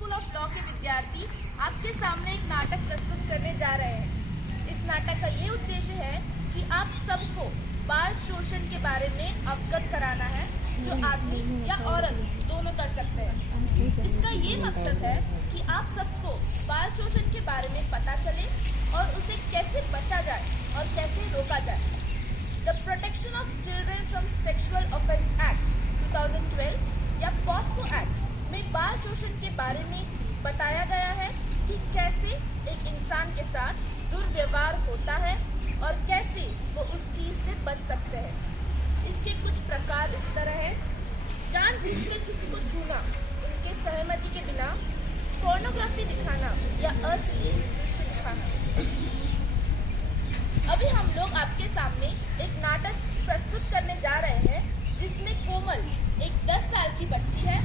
School of law के विद्यार्थी आपके सामने एक नाटक प्रस्तुत करने जा रहे हैं। इस नाटक का ये उद्देश्य है कि आप सबको बाल शोषण के बारे में अवगत कराना है, जो आदमी या औरत दोनों कर सकते हैं। इसका ये मकसद है कि आप सबको बाल शोषण के बारे में पता चले और उसे कैसे बचा जाए और कैसे रोका जाए। The protection of children from sexual offence act 2012 या पॉस्को एक्ट में बाल शोषण के बारे में बताया गया है कि कैसे एक इंसान के साथ दुर्व्यवहार होता है और कैसे वो उस चीज़ से बच सकते हैं। इसके कुछ प्रकार इस तरह है: जानबूझकर किसी को छूना, उनके सहमति के बिना, पोर्नोग्राफी दिखाना या अश्लील दृश्य दिखाना। अभी हम लोग आपके सामने एक नाटक प्रस्तुत करने जा रहे हैं जिसमें कोमल एक 10 साल की बच्ची है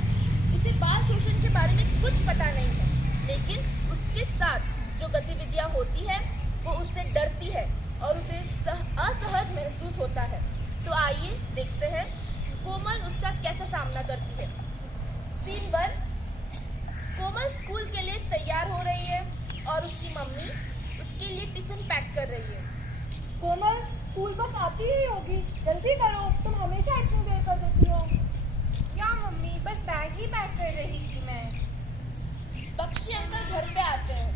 जिसे बाल शोषण के बारे में कुछ पता नहीं है, लेकिन उसके साथ जो गतिविधियां होती है वो उससे डरती है और उसे असहज महसूस होता है। तो आइए देखते हैं कोमल उसका कैसा सामना करती है। सीन 1। कोमल स्कूल के लिए तैयार हो रही है और उसकी मम्मी उसके लिए टिफिन पैक कर रही है। कोमल, स्कूल बस आती ही होगी, जल्दी करो, तुम हमेशा इतनी देर कर देती हो। क्या मम्मी, बस बैग ही पैक कर रही थी मैं। बख्शी अंकल घर पे आते हैं।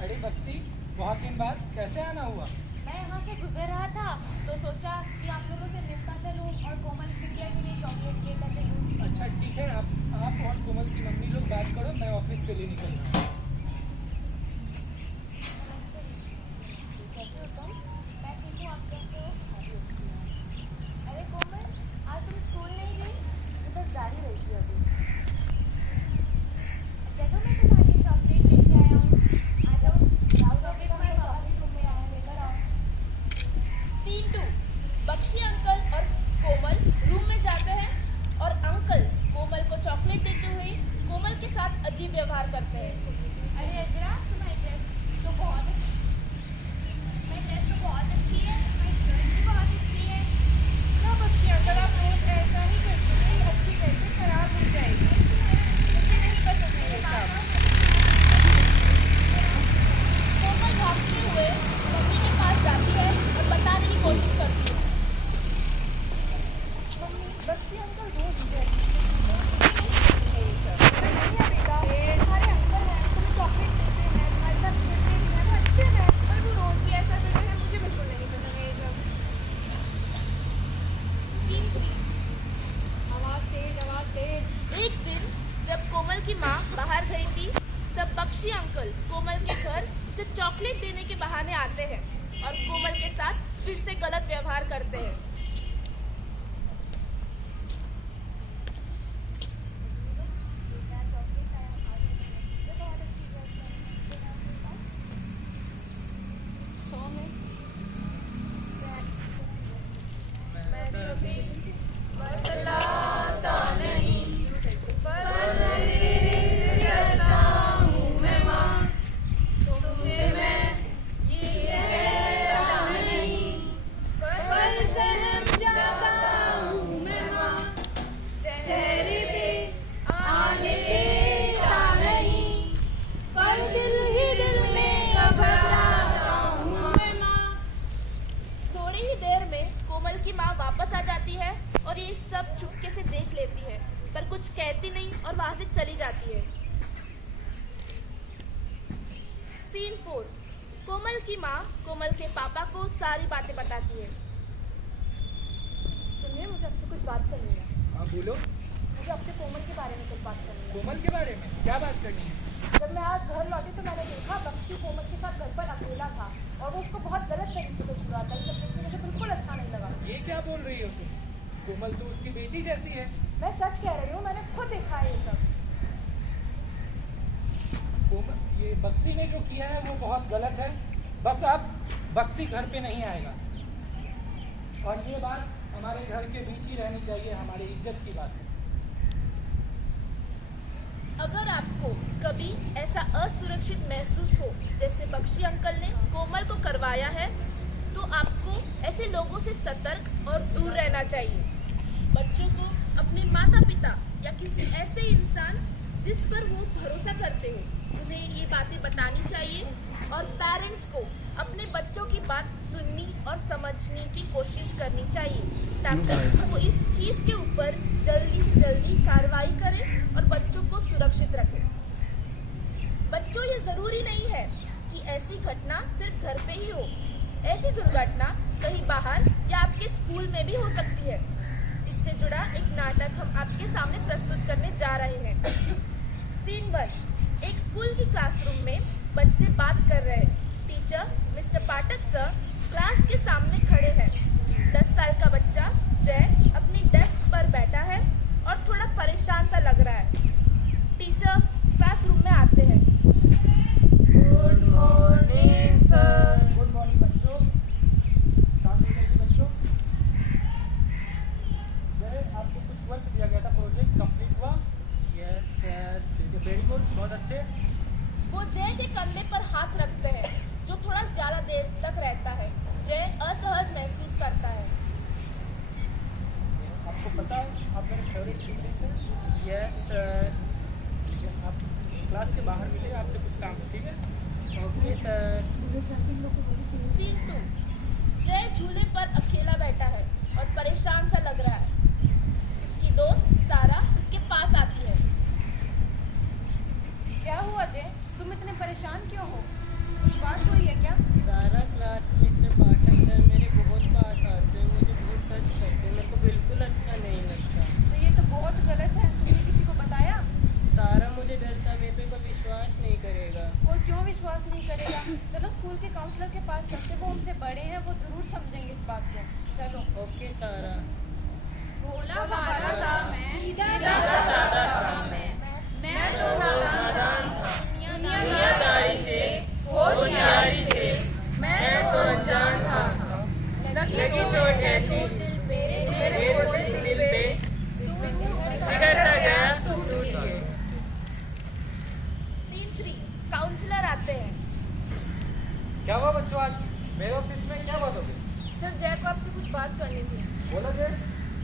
अरे बक्सी, बहुत दिन बाद कैसे आना हुआ? मैं यहाँ से गुजर रहा था तो सोचा कि आप लोगों से मिलता चलूं और कोमल बिटिया के लिए चॉकलेट लेकर चलूं। अच्छा ठीक है, आप और कोमल की मम्मी लोग बात करो, मैं ऑफिस के लिए निकल रहा हूँ। कैसे हो तुम? मैं ठीक हूँ, आप कैसे हो? अरे कोमल, आज तुम स्कूल नहीं गई? मैं बस जा ही रही थी अभी। चलो मैं तुम्हारे लिए चॉकलेट लेके आया हूँ, आ जाओ। चॉकलेट हमारे पापा के रूम में आया, लेकर आओ। सीन 2। बख्शी अंकल और कोमल रूम में जाते हैं और अंकल कोमल को चॉकलेट देते हुए कोमल के साथ अजीब व्यवहार करते हैं। अरे अजरा, तुम्हारी ड्रेस तो बहुत अच्छी है, तुम्हारी ड्रेस भी बहुत अच्छी है। क्या बख्शी अंकल, आप रोज ऐसा ही करते हैं? अच्छी ड्रेस खराब हो जाएगी। मुझे नहीं पसंद है ये सब। कोमल भागते हुए मम्मी के पास जाती है और बताने की कोशिश करती है। मम्मी, बच्ची अंकल रोज नहीं है ये सब। नहीं है बेटा, तुम्हारे अंकल हैं, तुम्हें चॉकलेट देते हैं, तुम्हारे साथ खेलते भी हैं, वो अच्छे हैं। पर वो रोज भी ऐसा करते हैं, मुझे बिल्कुल नहीं पसंद है ये सब। सीन 3। आवाज तेज। एक दिन जब कोमल की माँ बाहर गई थी तब बख्शी अंकल कोमल के घर से चॉकलेट देने के बहाने आते हैं और कोमल के साथ फिर से गलत व्यवहार करते हैं। बतलाता नहीं, पर कहता हूँ मैं माँ, तुमसे मैं ये कहता नहीं, पर सहम जाता हूँ मैं माँ। चेहरे पे आने देता नहीं, पर दिल ही दिल में घबराता हूँ मैं माँ। थोड़ी ही देर में कोमल की माँ वापस आ जाती है और ये सब चुपके से देख लेती है, पर कुछ कहती नहीं और वहां से चली जाती है। सीन 4। कोमल की माँ कोमल के पापा को सारी बातें बताती है। सुनिए, मुझे आपसे कुछ बात करनी है। हाँ बोलो। मुझे आपसे कोमल के बारे में कुछ बात करनी है। कोमल के बारे में क्या बात करनी है? जब मैं आज घर लौटी तो मैंने देखा बख्शी कोमल के साथ घर पर अकेला था और वो उसको बहुत गलत तरीके से छुड़ा था। ये सब देखकर मुझे बिल्कुल अच्छा नहीं लगा। ये क्या बोल रही हो तुम? कोमल तो उसकी बेटी जैसी है। मैं सच कह रही हूँ, मैंने खुद देखा है ये सब। कोमल, ये बक्सी ने जो किया है वो बहुत गलत है। बस अब बक्सी घर पे नहीं आएगा और ये बात हमारे घर के बीच ही रहनी चाहिए, हमारी इज्जत की बात है। अगर आपको कभी ऐसा असुरक्षित महसूस हो जैसे बख्शी अंकल ने कोमल को करवाया है, तो आपको ऐसे लोगों से सतर्क और दूर रहना चाहिए। बच्चों को अपने माता पिता या किसी ऐसे ऐसे इंसान जिस पर वो भरोसा करते हो उन्हें ये बातें बतानी चाहिए और पेरेंट्स को अपने बच्चों की बात सुननी और समझने की कोशिश करनी चाहिए ताकि वो इस चीज़ के ऊपर जल्दी से जल्दी कार्रवाई करें और बच्चों को सुरक्षित रखें। बच्चों, ये ज़रूरी नहीं है कि ऐसी घटना सिर्फ घर पे ही हो। ऐसी दुर्घटना कहीं बाहर या आपके स्कूल में भी हो सकती है। इससे जुड़ा एक नाटक हम आपके सामने प्रस्तुत करने जा रहे हैं। सीन 1। एक स्कूल की क्लासरूम में बच्चे बात कर रहे हैं। टीचर मिस्टर पाठक सर क्लास के सामने खड़े हैं। 10 साल का बच्चा जय अपनी डेस्क पर बैठा है और थोड़ा परेशान सा लग रहा है। टीचर क्लासरूम में आते हैं। Good morning sir. Good morning बच्चों। शांत हो जाइए बच्चों। जय, आपको कुछ वर्क दिया गया था, प्रोजेक्ट कंप्लीट हुआ? Yes sir. वेरी गुड, बहुत अच्छे। वो जय के कंधे पर हाथ रखते हैं जो थोड़ा ज्यादा देर तक रहता है। जय असहज महसूस करता है। आपको पता है आप मेरे फेवरेट टीचर हैं? Yes sir. आप क्लास के बाहर मिले, आपसे कुछ काम है, ठीक है? Okay sir. सीन 2। जय झूले पर अकेला बैठा है और परेशान सा लग रहा है। उसकी दोस्त सारा उसके पास आती है। क्या हुआ जय, तुम इतने परेशान क्यों हो? कुछ बात हुई है क्या? सारा क्लास मिस्टर पाठक सर मेरे बहुत पास आते हैं, मुझे बहुत टच करते हैं, मेरे को बिल्कुल अच्छा नहीं लगता। तो ये तो बहुत गलत है। तुमने किसी को बताया? सारा मुझे डरता, मेरे पे कोई विश्वास नहीं करेगा। कोई क्यों विश्वास नहीं करेगा? चलो स्कूल के काउंसलर के पास चलते, वो हमसे बड़े हैं, वो जरूर समझेंगे इस बात को। चलो। ओके सारा। भोला भाला था मैं, सीधा साधा था मैं तो नादान था, दुनियादारी से, होशियारी से, मैं तो अनजान था। लगी चोट ऐसी मेरे दिल पे, बिगड़ सा गया टूट के। सीन 3। काउंसलर आते हैं। क्या हुआ बच्चों, आज मेरे ऑफिस में क्या बात हो गई? सर जय को आपसे कुछ बात करनी थी। बोलो जय।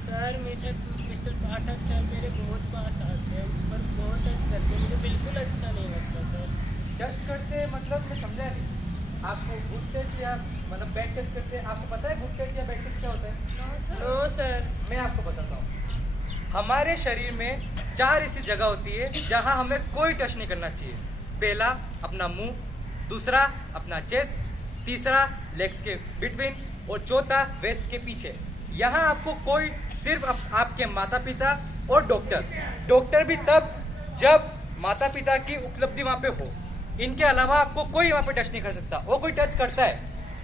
सर मिस्टर पाठक सर मेरे बहुत पास आते हैं, पर बहुत टच करते हैं, मुझे बिल्कुल अच्छा नहीं लगता सर। टच करते मतलब मैं समझा नहीं। आपको गुड टच या मतलब बैड टच करते हैं? आपको पता है गुड टच या बैड टच क्या होता है? No sir. मैं आपको बताता हूँ। हमारे शरीर में 4 ऐसी जगह होती है जहाँ हमें कोई टच नहीं करना चाहिए। पहला अपना मुंह, दूसरा अपना चेस्ट, तीसरा लेग्स के बिटवीन और चौथा वेस्ट के पीछे। यहाँ आपको कोई सिर्फ आपके माता पिता और डॉक्टर भी तब जब माता पिता की उपलब्धि वहाँ पे हो। इनके अलावा आपको कोई वहाँ पे टच नहीं कर सकता। वो कोई टच करता है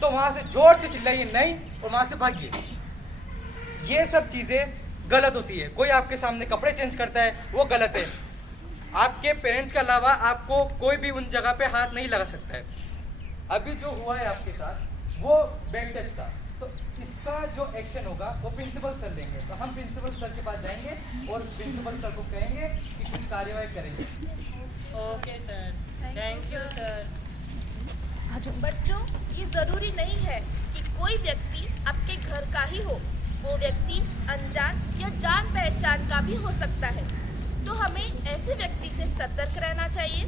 तो वहाँ से जोर से चिल्लाइए नहीं और वहाँ से भागिए। ये सब चीज़ें गलत होती है। कोई आपके सामने कपड़े चेंज करता है वो गलत है। आपके पेरेंट्स के अलावा आपको कोई भी उन जगह पे हाथ नहीं लगा सकता है। अभी जो हुआ है आपके साथ वो बैड टच था, तो इसका जो एक्शन होगा वो प्रिंसिपल सर लेंगे। तो हम प्रिंसिपल सर के पास जाएंगे और प्रिंसिपल सर को कहेंगे कि कुछ कार्यवाही करेंगे। Okay sir, thank you sir. बच्चों, ये जरूरी नहीं है कि कोई व्यक्ति आपके घर का ही हो। वो व्यक्ति अनजान या जान पहचान का भी हो सकता है। तो हमें ऐसे व्यक्ति से सतर्क रहना चाहिए।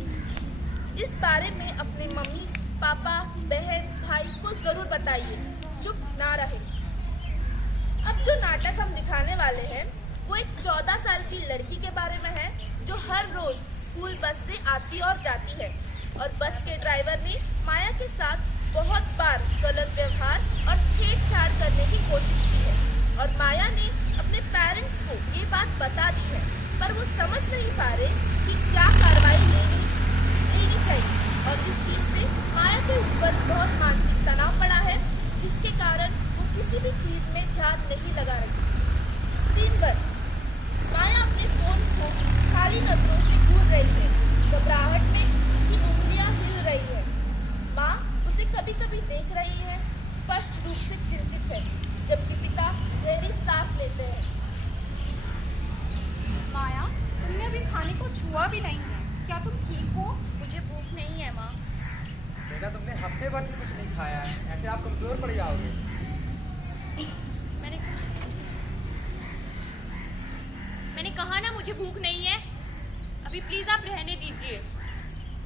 इस बारे में अपने मम्मी पापा बहन भाई को जरूर बताइए, चुप ना रहे। अब जो नाटक हम दिखाने वाले हैं वो एक 14 साल की लड़की के बारे में है जो हर रोज स्कूल बस से आती और जाती है और बस के ड्राइवर ने माया के साथ बहुत बार गलत व्यवहार और छेड़छाड़ करने की कोशिश की है और माया ने अपने पेरेंट्स को ये बात बता दी है, पर वो समझ नहीं पा रहे कि क्या कार्रवाई लेनी चाहिए और इस चीज से माया के ऊपर बहुत मानसिक तनाव पड़ा है जिसके कारण वो किसी भी चीज में ध्यान नहीं लगा रही। सीन 1। माया अपने फोन को खाली नजरों से घूर रही है। घबराहट में उसकी उंगलियां हिल रही है। माँ उसे कभी कभी देख रही है, स्पष्ट रूप से चिंतित है, जबकि पिता गहरी सांस लेते हैं। माया, तुमने अभी खाने को छुआ भी नहीं है, क्या तुम ठीक हो? मुझे भूख नहीं है माँ। बेटा तुमने हफ्ते भर से कुछ नहीं खाया है, ऐसे आप कमजोर पड़ जाओगे। मैंने कहा ना मुझे भूख नहीं है। अभी प्लीज आप रहने दीजिए।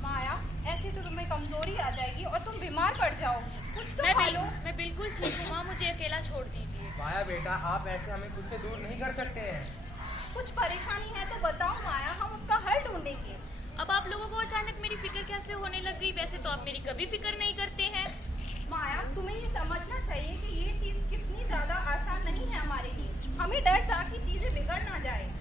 माया, ऐसे तो तुम्हें कमजोरी आ जाएगी और तुम बीमार पड़ जाओगी। कुछ तो खा लो। मैं बिल्कुल ठीक हूँ माँ, मुझे अकेला छोड़ दीजिए। माया बेटा, आप ऐसे हमें खुद से दूर नहीं कर सकते हैं। कुछ परेशानी है तो बताओ माया, हम उसका हल ढूंढेंगे। अब आप लोगों को अचानक मेरी फिक्र कैसे होने लग गई? वैसे तो आप मेरी कभी फिक्र नहीं करते हैं। माया, तुम्हें ये समझना चाहिए कि ये चीज कितनी ज्यादा आसान नहीं है हमारे लिए। हमें डर था कि चीजें बिगड़ ना जाए।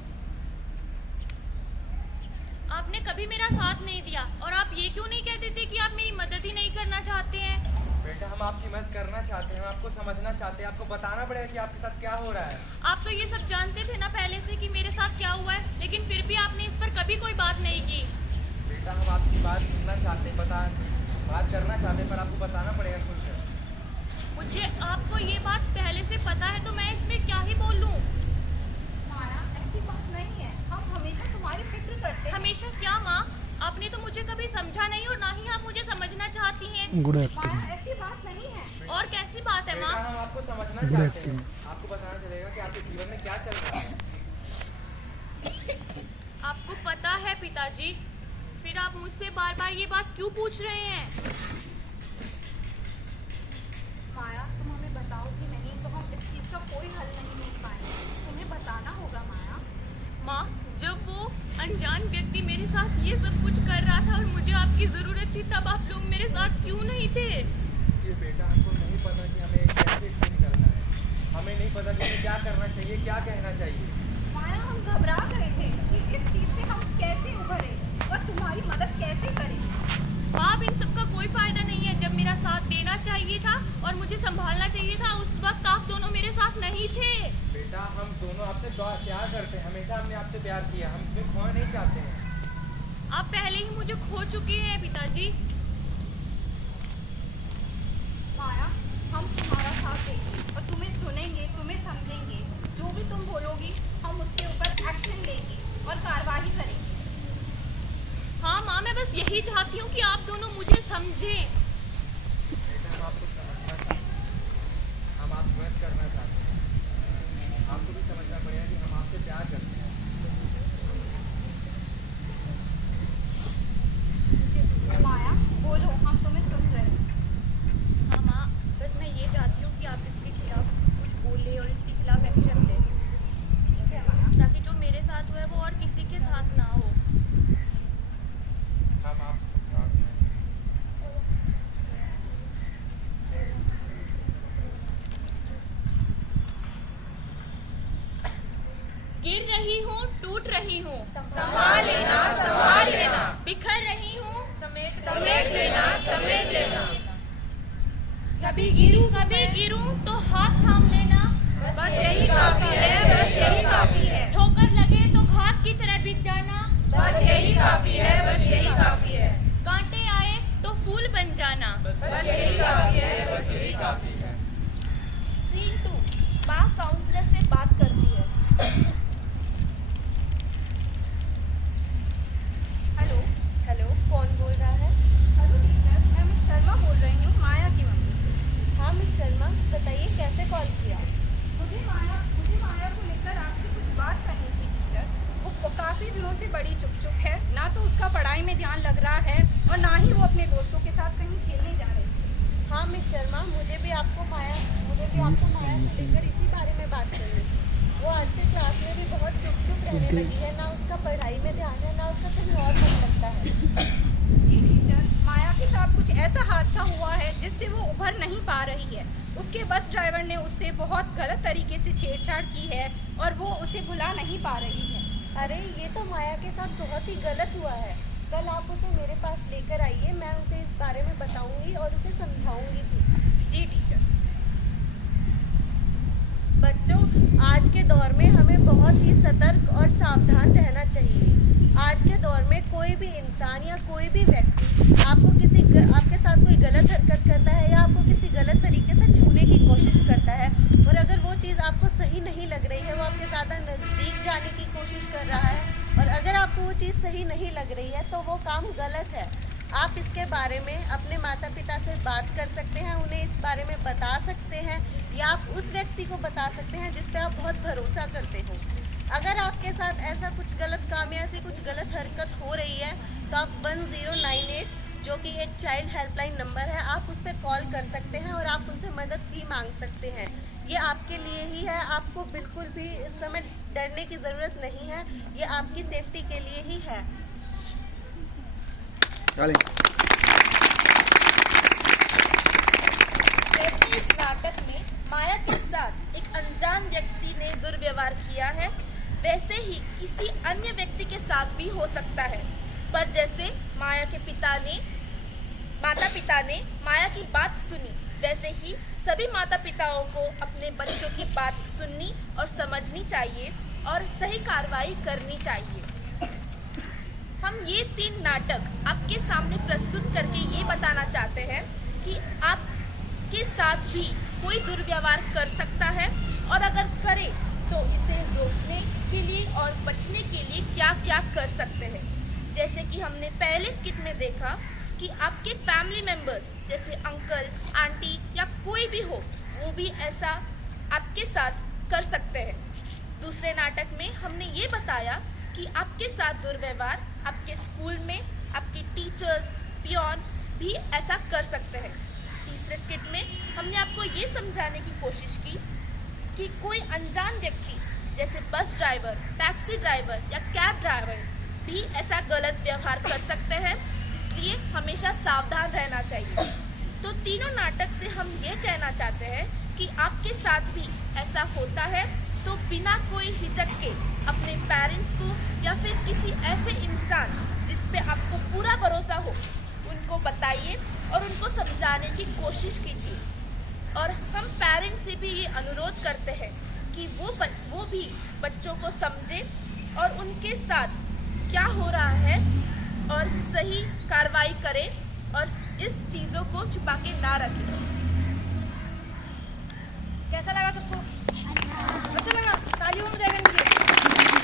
आपने कभी मेरा साथ नहीं दिया और आप ये क्यों नहीं कहते थे कि आप मेरी मदद ही नहीं करना चाहते हैं? बेटा, हम आपकी मदद करना चाहते हैं, हम आपको समझना चाहते हैं, आपको बताना पड़ेगा कि आपके साथ क्या हो रहा है। आप तो ये सब जानते थे ना पहले से कि मेरे साथ क्या हुआ है, लेकिन फिर भी आपने इस पर कभी कोई बात नहीं की। बेटा, हम आपकी बात सुनना चाहते हैं, बात करना चाहते हैं, पर आपको बताना पड़ेगा कुछ। मुझे आपको ये बात पहले से पता है तो मैं इसमें क्या ही बोलूं? माया, ऐसी बात नहीं है, हम हमेशा तुम्हारी फिक्र करते हैं। हमेशा क्या माँ? आपने तो मुझे कभी समझा नहीं और ना ही आप मुझे समझना चाहती हैं। गुड माया, एक्टिंग। ऐसी बात नहीं है। और कैसी बात है बेटा, माँ? हम आपको समझना Good चाहते acting. हैं, आपको बताना चलेगा कि आपके जीवन में क्या चल रहा है। आपको पता है पिताजी, फिर आप मुझसे बार बार ये बात क्यों पूछ रहे हैं? माया, तुम हमें बताओगी नहीं तो हम इस चीज का कोई हल नहीं मिल पाएंगे। तुम्हें बताना होगा माया। माँ, जब वो अनजान व्यक्ति मेरे साथ ये सब कुछ कर रहा था और मुझे आपकी जरूरत थी, तब आप लोग मेरे साथ क्यों नहीं थे? ये बेटा, हमको नहीं पता कि हमें कैसे इससे निकलना है, हमें नहीं पता कि हमें क्या करना चाहिए, क्या कहना चाहिए। माया, हम घबरा गए थे कि इस चीज से हम कैसे उभरे और तुम्हारी मदद कैसे करें। आप इन सब का कोई फायदा नहीं है। जब मेरा साथ देना चाहिए था और मुझे संभालना चाहिए था, उस वक्त आप दोनों मेरे साथ नहीं थे। बेटा, हम दोनों आपसे प्यार करते हैं, हमेशा हमने आपसे प्यार किया, हम तुम्हें खोना नहीं चाहते हैं। आप पहले ही मुझे खो चुके हैं पिताजी। माया, हम तुम्हारा साथ देंगे और तुम्हें सुनेंगे, तुम्हें समझेंगे। जो भी तुम बोलोगी हम उसके ऊपर एक्शन लेंगे और कार्रवाई करेंगे। हाँ माँ, मैं बस यही चाहती हूँ कि आप दोनों मुझे समझें। बेटा, हम आपको समझना चाहते हैं, हम आपकी मदद करना चाहते हैं, आपको भी समझना पड़ेगा कि हम आपसे प्यार करते हैं। माया, बोलो, हम तुम्हें सुन रहे हैं। हाँ माँ, बस मैं ये चाहती हूँ कि आप इसके खिलाफ कुछ बोले और इसके खिलाफ एक्शन लें, ठीक है माया। ताकि जो मेरे साथ हुआ है वो और किसी के साथ ना हो। हम आपसे साथ हैं। गिर रही हूँ, टूट रही हूँ, संभाल लेना, संभाल लेना। बिखर रही हूँ, समेट लेना, समेट लेना। कभी गिरूं तो हाथ थाम लेना। बस यही काफी है, बस यही काफी है। ठोकर लगे तो घास की तरह बिक जाना। बस यही काफी है, बस यही काफी है। कांटे आए तो फूल बन जाना। बस यही काफी है, बस यही काफी है। सीन 2, माँ काउंसलर से बात करती है। हेलो। हेलो, कौन बोल रहा है? हेलो टीचर, मैं मिस शर्मा बोल रही हूँ, माया की मम्मी। हाँ मिस शर्मा, बताइए कैसे कॉल किया? मुझे माया को लेकर आपसे कुछ बात करनी थी टीचर। वो काफी दिनों से बड़ी चुप है, ना तो उसका पढ़ाई में ध्यान लग रहा है और ना ही वो अपने दोस्तों के साथ कहीं खेलने जा रही है। हाँ मिस शर्मा, मुझे भी आपको माया को लेकर इसी बारे में बात करनी थी। वो आज के क्लास में भी बहुत चुप रहने लगी है, ना उसका पढ़ाई में ध्यान है, ना उसका कहीं और मन लगता है। जी टीचर, माया के साथ कुछ ऐसा हादसा हुआ है जिससे वो उभर नहीं पा रही है। उसके बस ड्राइवर ने उससे बहुत गलत तरीके से छेड़छाड़ की है और वो उसे भुला नहीं पा रही है। अरे ये तो माया के साथ बहुत ही गलत हुआ है। कल आप उसे मेरे पास लेकर आइए, मैं उसे इस बारे में बताऊंगी और उसे समझाऊंगी भी। जी टीचर। बच्चों, आज के दौर में हमें बहुत ही सतर्क और सावधान रहना चाहिए। आज के दौर में कोई भी इंसान या कोई भी व्यक्ति आपके साथ कोई गलत हरकत करता है या आपको किसी गलत तरीके से छूने की कोशिश करता है और अगर वो चीज़ आपको सही नहीं लग रही है, वो आपके ज़्यादा नज़दीक जाने की कोशिश कर रहा है और अगर आपको वो चीज़ सही नहीं लग रही है तो वो काम गलत है। आप इसके बारे में अपने माता पिता से बात कर सकते हैं, उन्हें इस बारे में बता सकते हैं या आप उस व्यक्ति को बता सकते हैं जिस पे आप बहुत भरोसा करते हो। अगर आपके साथ ऐसा कुछ गलत काम या ऐसी कुछ गलत हरकत हो रही है तो आप 1098 जो कि एक चाइल्ड हेल्पलाइन नंबर है, आप उस पर कॉल कर सकते हैं और आप उनसे मदद भी मांग सकते हैं। ये आपके लिए ही है, आपको बिल्कुल भी इस समय डरने की ज़रूरत नहीं है, ये आपकी सेफ्टी के लिए ही है। जैसे इस नाटक में माया के साथ एक अनजान व्यक्ति ने दुर्व्यवहार किया है, वैसे ही किसी अन्य व्यक्ति के साथ भी हो सकता है। पर जैसे माता पिता ने माया की बात सुनी, वैसे ही सभी माता पिताओं को अपने बच्चों की बात सुननी और समझनी चाहिए और सही कार्रवाई करनी चाहिए। हम ये 3 नाटक आपके सामने प्रस्तुत करके ये बताना चाहते हैं कि आपके साथ भी कोई दुर्व्यवहार कर सकता है और अगर करे तो इसे रोकने के लिए और बचने के लिए क्या क्या कर सकते हैं। जैसे कि हमने पहले स्किट में देखा कि आपके फैमिली मेंबर्स जैसे अंकल, आंटी या कोई भी हो, वो भी ऐसा आपके साथ कर सकते हैं। दूसरे नाटक में हमने ये बताया कि आपके साथ दुर्व्यवहार आपके स्कूल में आपके टीचर्स, पियोन भी ऐसा कर सकते हैं। तीसरे स्किट में हमने आपको ये समझाने की कोशिश की कि कोई अनजान व्यक्ति जैसे बस ड्राइवर, टैक्सी ड्राइवर या कैब ड्राइवर भी ऐसा गलत व्यवहार कर सकते हैं, इसलिए हमेशा सावधान रहना चाहिए। तो तीनों नाटक से हम ये कहना चाहते हैं कि आपके साथ भी ऐसा होता है तो बिना कोई हिचक के अपने पेरेंट्स को या फिर किसी ऐसे इंसान जिस पे आपको पूरा भरोसा हो, उनको बताइए और उनको समझाने की कोशिश कीजिए। और हम पेरेंट्स से भी ये अनुरोध करते हैं कि वो भी बच्चों को समझे और उनके साथ क्या हो रहा है और सही कार्रवाई करे और इस चीज़ों को छुपा के ना रखें। कैसा लगा सबको?